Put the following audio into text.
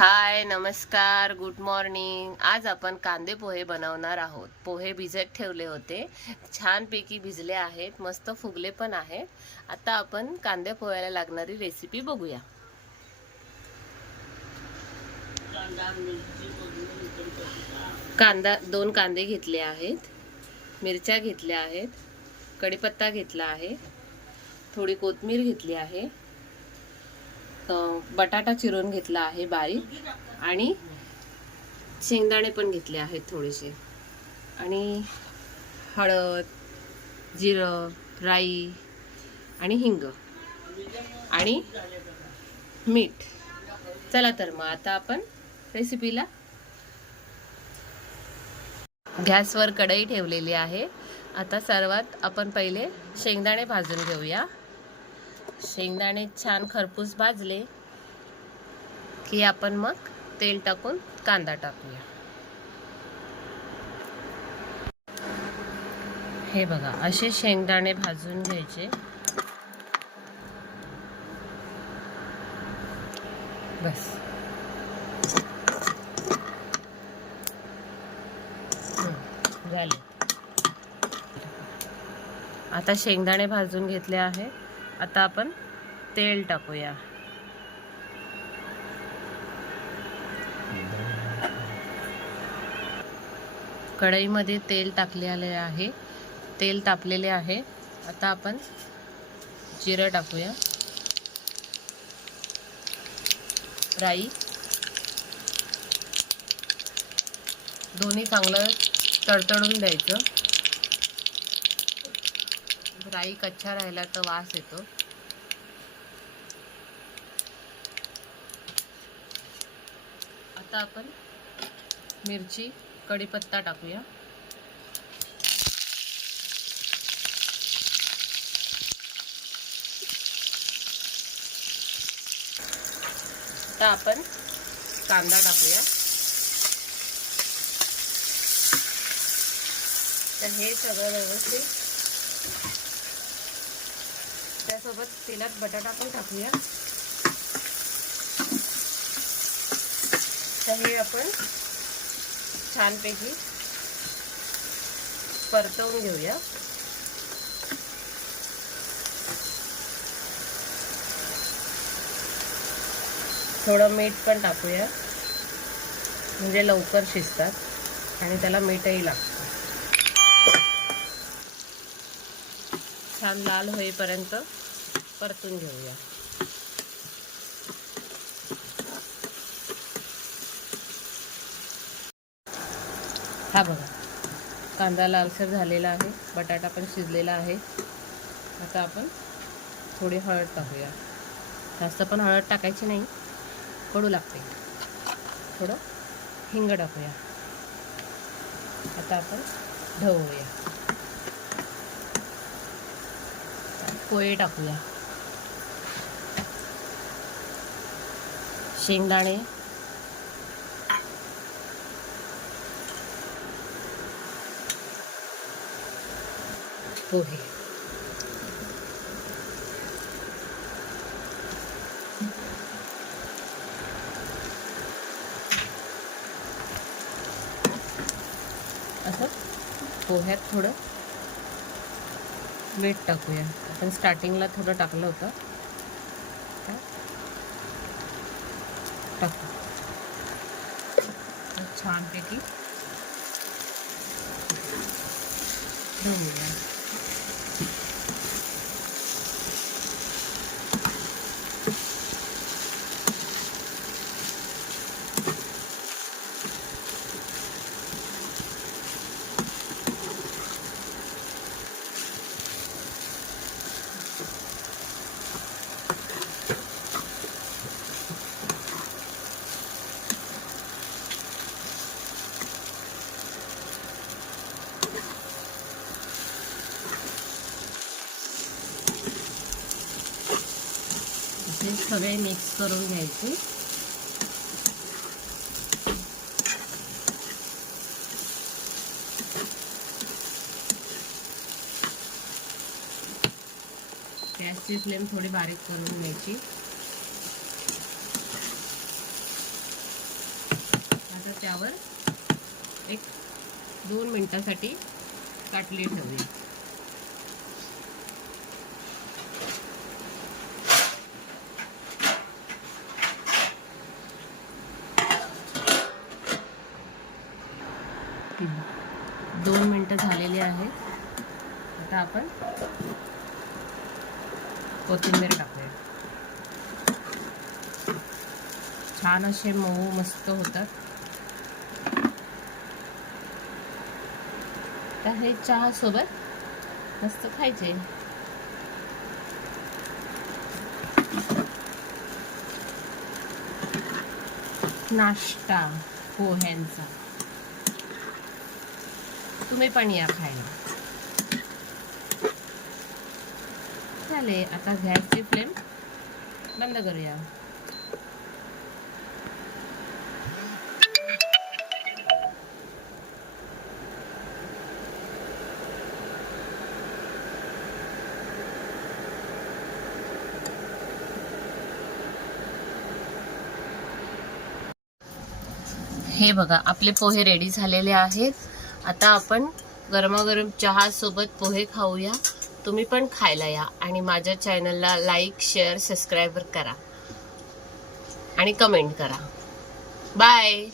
हाय, नमस्कार, good morning. आज आपण कांदे पोहे बनवणार आहोत. पोहे भिजत ठेवले होते, छानपैकी भिजले आहेत, मस्त फुगले पण आहेत. आता आपण कांदे पोह्याला लागणारी रेसिपी बघूया. दोन कांदे घेतले आहेत, मिरच्या घेतल्या आहेत, कढीपत्ता घेतला आहे, थोडी कोथिंबीर घेतली आहे, बटाटा चिरून घेतला आहे बारीक, आणि शेंगदाणे पण घेतले आहेत थोडेसे, आणि हळद, जिरं, राई आणि हिंग आणि मीठ. चला तर मग आता आपण रेसिपीला. गॅसवर कढई ठेवलेली आहे. आता सर्वात आपण पहिले शेंगदाणे भाजून घेऊया. शेंगदाणे छान खरपूस भाजले की आपण मग तेल टाकून कांदा टाकूया. हे बघा, असे शेंगदाणे भाजून घ्यायचे. बस. झाले. आता शेंगदाणे भाजून घेतले आहे. आता आपण तेल टाकूया. कढईमध्ये तेल टाकलेले आहे. तेल तापलेले आहे. आता आपण जिरं टाकूया, राई, दोन्ही चांगलं तडतडून द्यायचं. राई कच्चा राहिला तर वास येतो. आता आपण मिरची, कढीपत्ता टाकूया. आता आपण कांदा टाकूया. तर हे सगळं व्यवस्थित, त्यासोबत तेलात बटाटा पण टाकूया. तर हे आपण छानपैकी परतवून घेऊया. थोडं मीठ पण टाकूया, म्हणजे लवकर शिजतात आणि त्याला मीठही लागतं. छान लाल होईपर्यंत परतून घेऊया. हा बघा, कांदा लालसर झालेला आहे, बटाटा पण शिजलेला आहे. आता आपण थोडी हळद टाकूया. जास्त पण हळद टाकायची नाही, कडू लागते. थोडं हिंग टाकूया. आता आपण ढवळूया. पोहे टाकूया. शेंगदाणे, पोहे, असं पोह्यात थोडं मीठ टाकूया. आपण स्टार्टिंगला थोडं टाकलं होतं, टाकू. छानपैकी ढवळूया. हे सगळे मिक्स करून घ्यायचे. गॅसची फ्लेम थोडी बारीक करून घ्यायची. त्यावर एक 2 मिनिटासाठी ताटली ठेवूया. दोन मिनिटं झालेली आहेत. आता आपण कोथिंबीर टाकूया. छान असे मऊ मस्त होतात. तर हे चहा सोबत मस्त खायचे. नाश्ता पोह्यांचा. तुम्ही पण या खायला. झाले. आता गॅसची फ्लेम बंद करूया. हे बघा आपले पोहे रेडी झालेले आहेत. आता आपण गरमागरम चहा सोबत पोहे खाऊया. तुम्ही पण खायला या आणि माझ्या चॅनलला लाईक शेअर सबस्क्राईब करा आणि कमेंट करा. बाय.